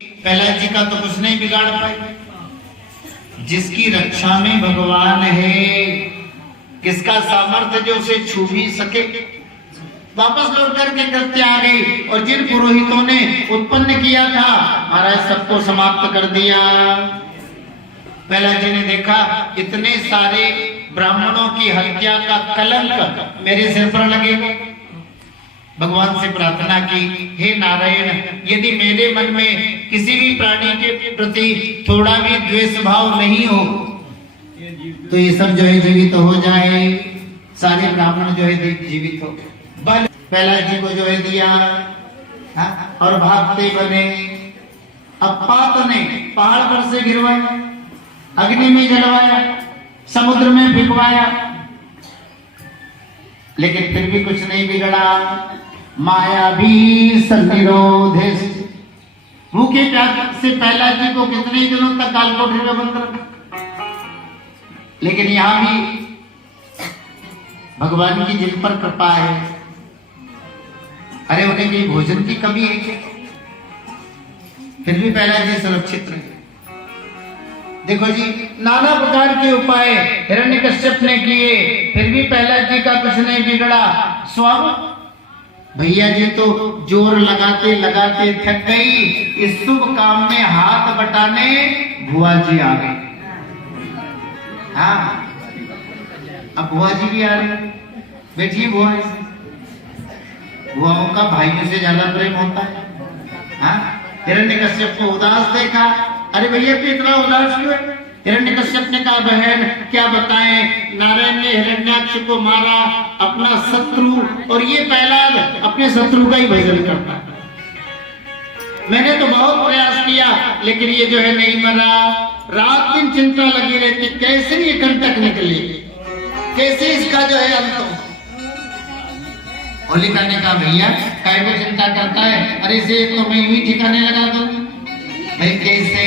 प्रहलाद जी का तो कुछ नहीं बिगाड़ पाए। जिसकी रक्षा में भगवान है, किसका सामर्थ्य जो उसे छू भी सके। वापस लौट करके कृत्य आ गई और जिन पुरोहितों ने उत्पन्न किया था महाराज सबको समाप्त कर दिया। प्रहलाद जी ने देखा इतने सारे ब्राह्मणों की हत्या का कलंक मेरे सिर पर लगेगा। भगवान से प्रार्थना की, हे नारायण, यदि मेरे मन में किसी भी प्राणी के प्रति थोड़ा भी द्वेष भाव नहीं हो तो ये सब जो है जीवित हो जाए, सारे ब्राह्मण जो है जीवित हो। बल प्रहलाद जी को जो है दिया और भागते बने। अब पात ने पहाड़ पर से गिरवाया, अग्नि में जलवाया, समुद्र में फेंकवाया, लेकिन फिर भी कुछ नहीं बिगड़ा। माया भी सनिरोधे, भूखे प्यासे से प्रहलाद जी को कितने दिनों तक कालकोठरी में बंद रखा, लेकिन यहां भी भगवान की जिन पर कृपा है। अरे उन्हें कहीं भोजन की कमी है क्या? फिर भी प्रहलाद जी सुरक्षित रहे। देखो जी, नाना प्रकार के उपाय हिरण्यकश्यप ने किए, फिर भी प्रहलाद जी का कुछ नहीं बिगड़ा। स्वामी भैया जी तो जोर लगाते लगाते थक गई, इस शुभ काम में हाथ बटाने बुआ जी आ गई। हाँ, अब बुआ जी भी आ रही। बैठिए बुआ, बुआओं का भाइयों से ज्यादा प्रेम होता है। हाँ, हिरण्यकश्यप को उदास देखा, अरे भैया तो इतना उदास क्यों है? हिरण्यकश्यप ने कहा, बहन क्या बताएं, नारायण ने हिरण्याक्ष को मारा, अपना शत्रु, और ये प्रहलाद अपने शत्रु का ही भजन करता है। मैंने तो बहुत प्रयास किया लेकिन ये जो है नहीं मरा। रात दिन चिंता लगी रहती, कैसे ये कंटक निकले, कैसे इसका जो है अंत हो। होलिका ने कहा, भैया काय को चिंता करता है, अरे इसे तो मैं यूं ठिकाने लगा दूंगी। भाई कैसे?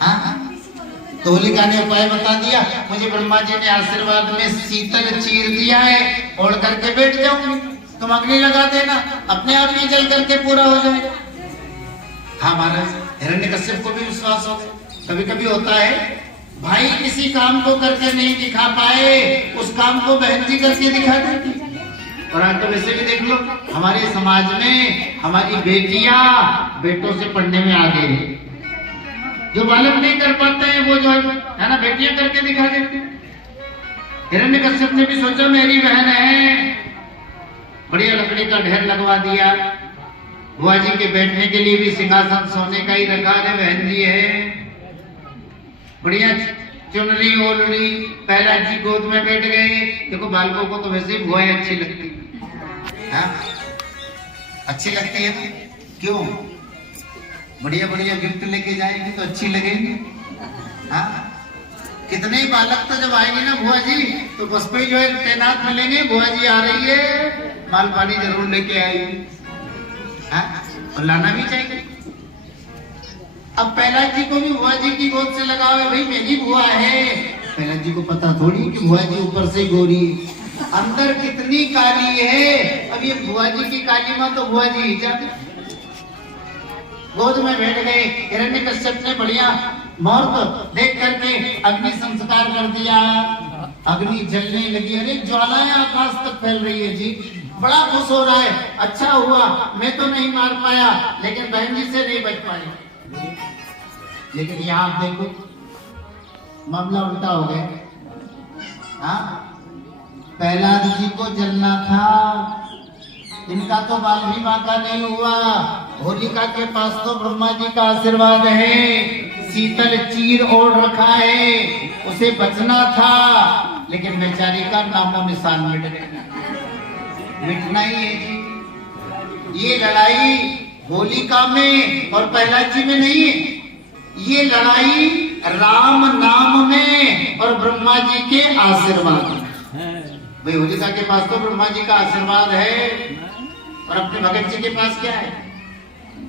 हाँ, तो होलिका ने उपाय बता दिया, मुझे ब्रह्मा जी ने आशीर्वाद में शीतल चीर दिया है, ओढ़ करके बैठ जाऊंगी, तुम अग्नि लगा देना, अपने आप ही जल करके पूरा हो जाएगा। हाँ महाराज, हिरण्यकश्यप को भी विश्वास हो गया। कभी कभी होता है भाई किसी काम को करके नहीं दिखा पाए, उस काम को बहन जी करके दिखा देती। और आज तो वैसे भी देख लो, हमारे समाज में हमारी बेटियां बेटों से पढ़ने में आगे है। जो बालक नहीं कर पाते हैं वो जो है ना, बेटियां करके दिखा देते। हिरण्यकश्यप ने भी सोचा मेरी बहन है, बढ़िया लकड़ी का ढेर लगवा दिया, बुआ जी के बैठने के लिए भी सिंहासन सोने का ही रखा है, बहन जी है, बढ़िया चुनरी ओढ़ी, प्रहलाद जी गोद में बैठ गए। देखो बालकों को तो वैसे ही बुआएं अच्छी लगती है, अच्छी लगती है तो क्यों, बढ़िया बढ़िया गिफ्ट लेके जाएंगे तो अच्छी लगेंगी। हाँ, कितने ही बालक तो जब आएंगे ना बुआ जी तो बस पे जो है तैनात मिलेंगे, बुआ जी आ रही है, माल पानी जरूर लेके आएगी। हाँ, और लाना भी चाहिए। अब प्रहलाद जी को भी बुआ जी की गोद से लगाओ, भाई मेरी बुआ है। प्रहलाद जी को पता थोड़ी कि बुआ जी ऊपर से गोरी, अंदर कितनी काली है। अब ये बुआ जी की काली माँ तो बुआ जी ही जाने। गोद में बैठ गए। हिरण्यकश्यप ने बढ़िया मुहूर्त देख करके अग्नि संस्कार कर दिया। अग्नि जलने लगी, अरे ज्वालाएं आकाश तक फैल रही है जी, बड़ा खुश हो रहा है। अच्छा हुआ मैं तो नहीं मार पाया, लेकिन बहन जी से नहीं बच पाई। लेकिन यहाँ आप देखो मामला उल्टा हो गया। हाँ, प्रहलाद जी को जलना था, इनका तो बाल भी बांका नहीं हुआ। होलिका के पास तो ब्रह्मा जी का आशीर्वाद है, शीतल चीर ओढ़ रखा है, उसे बचना था, लेकिन बेचारी का नामो निशान मिट गया। मिटना ही है जी। ये लड़ाई होलिका में और प्रहलाद जी में नहीं है, ये लड़ाई राम नाम में और ब्रह्मा जी के आशीर्वाद में। भाई होलिका के पास तो ब्रह्मा जी का आशीर्वाद है और अपने भगत जी के पास क्या है?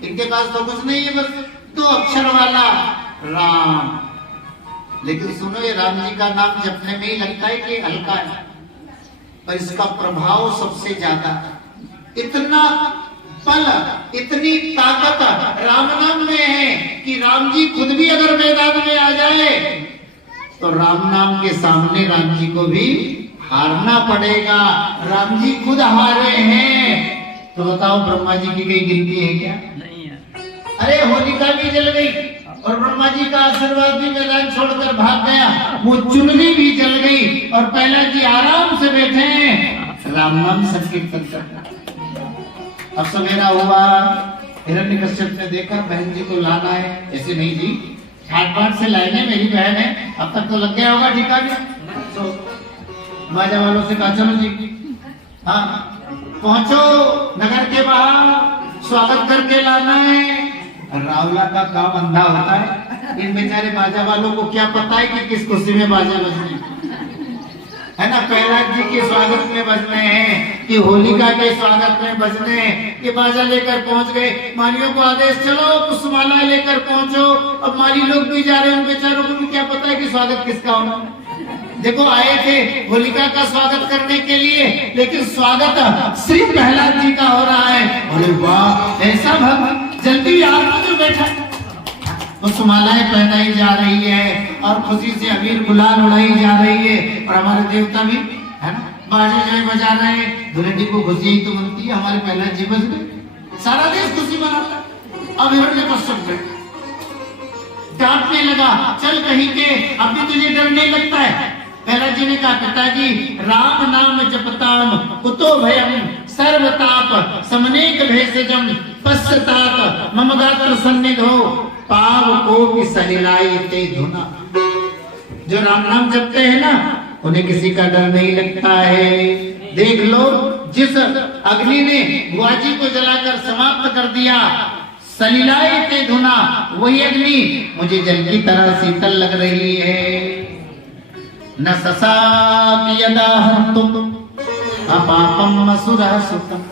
इनके पास तो कुछ नहीं है, बस 2 अक्षर वाला राम। लेकिन सुनो, ये राम जी का नाम जपने में ही लगता है कि हल्का है, पर इसका प्रभाव सबसे ज्यादा। इतना बल, इतनी ताकत राम कि राम जी खुद भी अगर मैदान में आ जाए तो राम नाम के सामने राम जी को भी हारना पड़ेगा। राम जी खुद हारे हैं, तो बताओ ब्रह्मा जी की कोई गिनती है क्या? नहीं है। अरे होलिका भी जल गई और ब्रह्मा जी का आशीर्वाद भी मैदान छोड़कर भाग गया, वो चुनरी भी जल गई और पहला जी आराम से बैठे हैं राम नाम संकीर्तन करना। अब सवेरा हुआ, हिरण्यकश्यप ने देखा बहन जी को लाना है। ऐसे नहीं जी, ठाट बाट से लाएंगे, मेरी बहन है, अब तक तो लग गया होगा ठिकाने। तो बाजा वालों से कहा चलो जी, हाँ पहुंचो नगर के बाहर, स्वागत करके लाना है। रावला का काम अंधा होता है, इन बेचारे बाजा वालों को क्या पता है कि किस खुशी में बाजा बजने है ना। प्रहलाद जी के स्वागत में बजने हैं कि होलिका के स्वागत में बजने हैं। ये बाजा लेकर पहुंच गए, मालियों को आदेश चलो पुष्पमाला लेकर पहुंचो। अब माली लोग भी जा रहे हैं, उन बेचारों को भी क्या पता है कि स्वागत किसका होना। देखो आए थे होलिका का स्वागत करने के लिए, लेकिन स्वागत श्री प्रहलाद जी का हो रहा है। अरे वाह, ऐसा भक्त जल्दी आप जो बैठा, पुष्पमालाएं पहनाई जा रही है और खुशी से अबीर गुलाल उड़ाई जा रही है। और हमारे देवता भी है ना, बाजे जो बजा रहे हैं। दुल्हन को खुशी ही तो मिलती है, हमारे प्रहलाद जी बज गए, सारा देश खुशी मनाता है। अब हिरण्यकश्यप डांटने लगा, चल कहीं के, अब भी तुझे डर नहीं लगता है? प्रहलाद जी ने कहा, पिताजी राम नाम जपताम कुतो भयम सर्वताप समनेक भेषजम पश्चाताप मम गात्र सन्निधो पाव को भी सहिलाई ते धुना। जो राम नाम जपते हैं ना, उन्हें किसी का डर नहीं लगता है। देख लो, जिस अग्नि ने बुआ जी को जलाकर समाप्त कर दिया, सलिलाई ते धुना, वही अग्नि मुझे जल की तरह शीतल लग रही है। न ससापि यदा तुम अपापम असुरः सुतम।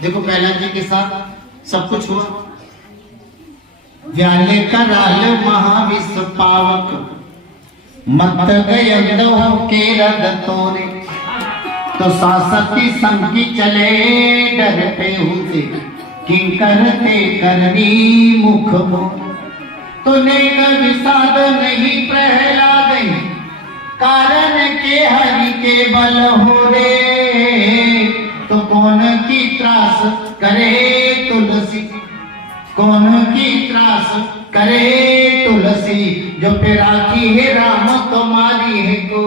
देखो प्रहलाद जी के साथ सब कुछ हुआ। व्याले कराल महाविश्व पावक मत गयंदो के रद तोरे, तो सासती संकी चले डर पे होते कि करते करनी मुख मो। तो नेक विषाद नहीं प्रहलाद कारण के हरि के बल हो रे। तो कौन की त्रास करे तुलसी, कौन की त्रास करे तुलसी, जो पे राखी है राम तुम्हारी है को।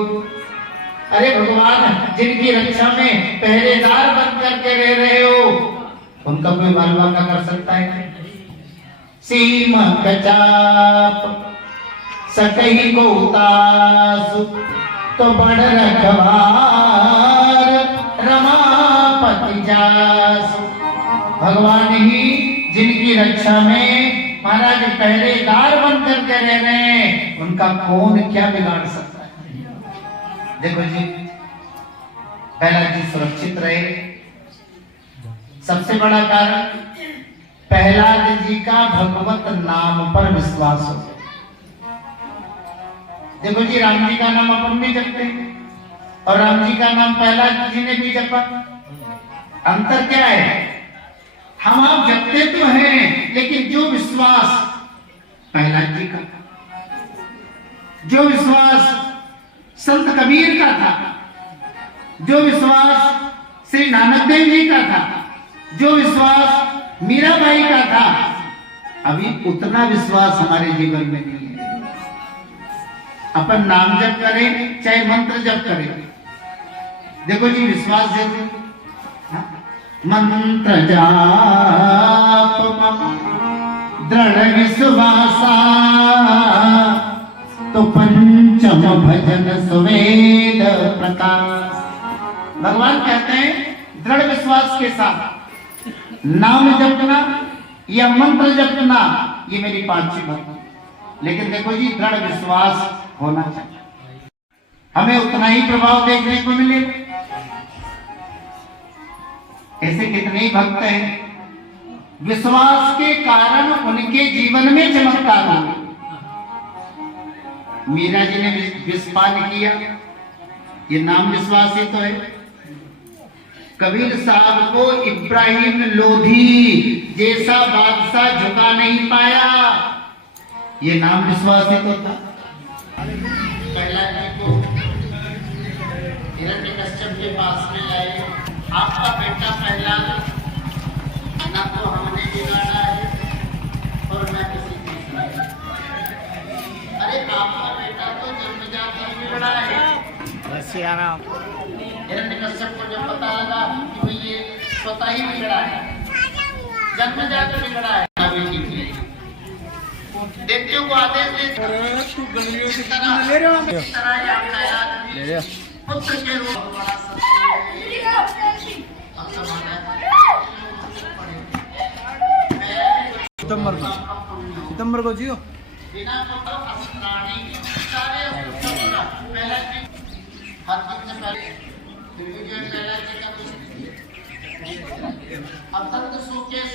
अरे भगवान, जिनकी रक्षा में पहरेदार बन करके रह रहे हो, उनका कोई बाल बाका कर सकता है? सीमा कचाप सकही को उतासु, तो बड़ रखवार रमापति जासु। भगवान ही जिनकी रक्षा में महाराज पहरेदार बनकर के रह रहे हैं, उनका कौन क्या बिगाड़ सकता है? देखो जी, प्रहलाद जी सुरक्षित रहे। सबसे बड़ा कारण प्रहलाद जी का भगवत नाम पर विश्वास हो। देखो जी, राम जी का नाम अपन भी जपते हैं और राम जी का नाम प्रहलाद जी ने भी जपा। अंतर क्या है? हम आप जपते तो हैं, लेकिन जो विश्वास प्रहलाद जी का था, जो विश्वास संत कबीर का था, जो विश्वास श्री नानक देव जी का था, जो विश्वास मीराबाई का था, अभी उतना विश्वास हमारे जीवन में नहीं है। अपन नाम जप करें चाहे मंत्र जप करें, देखो जी विश्वास जरूर। मंत्र जाप दृढ़ विश्वासा, तो पंचम भजन सुवेद प्रकाश। भगवान कहते हैं दृढ़ विश्वास के साथ नाम जपना या मंत्र जपना, ये मेरी पांचवी भक्ति। लेकिन देखो जी, दृढ़ विश्वास होना चाहिए, हमें उतना ही प्रभाव देखने को मिले। ऐसे कितने ही भक्त हैं, विश्वास के कारण उनके जीवन में चमत्कार हुए। मीरा जी ने विषपान किया, ये नाम विश्वास ही तो है। कबीर साहब को इब्राहिम लोधी जैसा बादशाह झुका नहीं पाया। ये नाम विश्वासित होता। पहला जी को हिरण्यकश्यप के पास में लाए, आपका बेटा पहला ना तो हमने बिगाड़ा है और न किसी तीसरा। अरे आपका बेटा तो जन्मजात ही बिगड़ा है। हिरण्यकश्यप को जब पता लगा कि भाई ये स्वतः ही बिगड़ा है, जन्मजात बिगड़ा है, दैत्यों को आदेश दे पुत्र के रूप सितंबर को जियो बिना सारे पहला हर से पहले अत्यंत सुकेश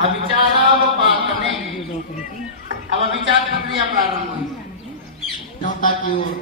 अविचारा व पातने। अब अविचार प्रक्रिया प्रारंभ हुई नौता की ओर।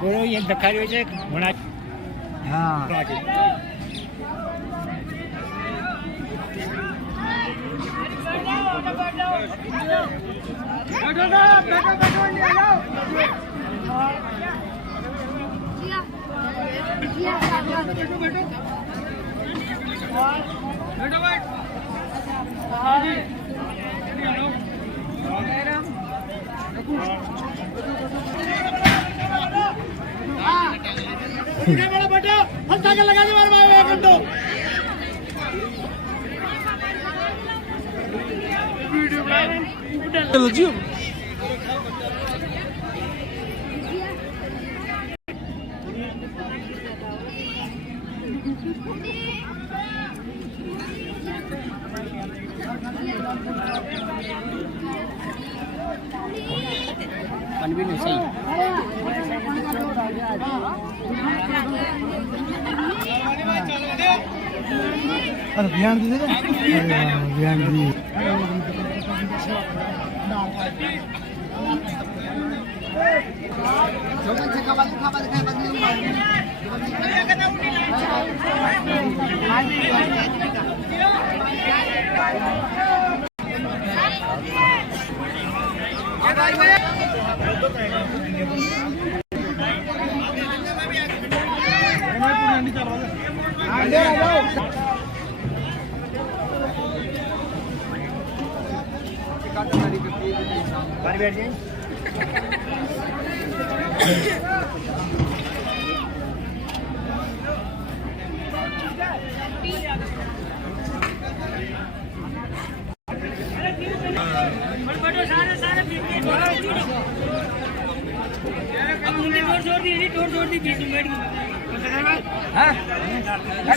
બોલો એ દખાડ્યો છે ઘણા હા लगा दी बार घंटों वीडियो अरे ध्यान दीजिए ध्यान दी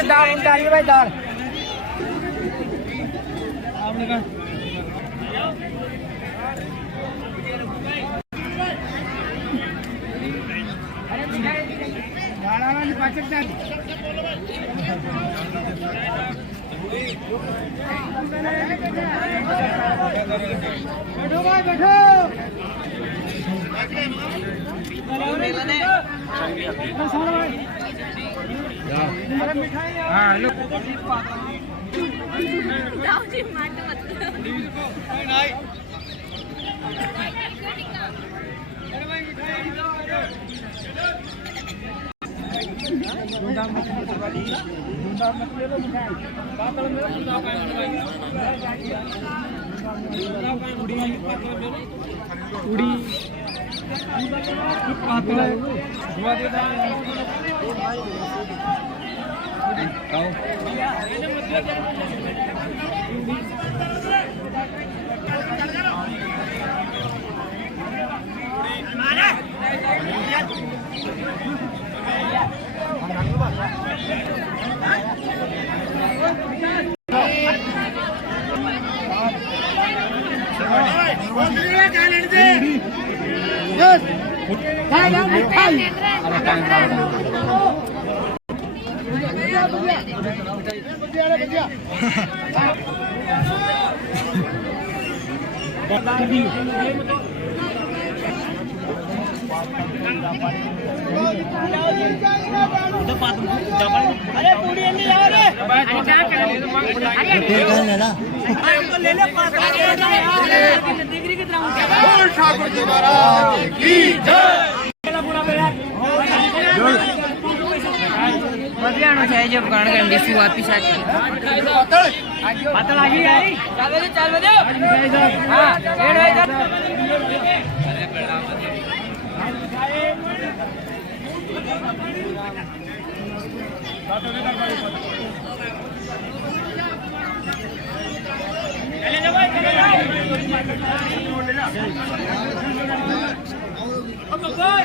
दाल डालिए भाई दाल बैठो भाई बैठो अरे मिठाई हाँ लो उड़ी अरे पूरी ले ले ठाकुर जी महाराज की जय। बदलाना चाहिए जब गाना गंडी से वापिस आके पता लगी है चल बजे हां चले जा भाई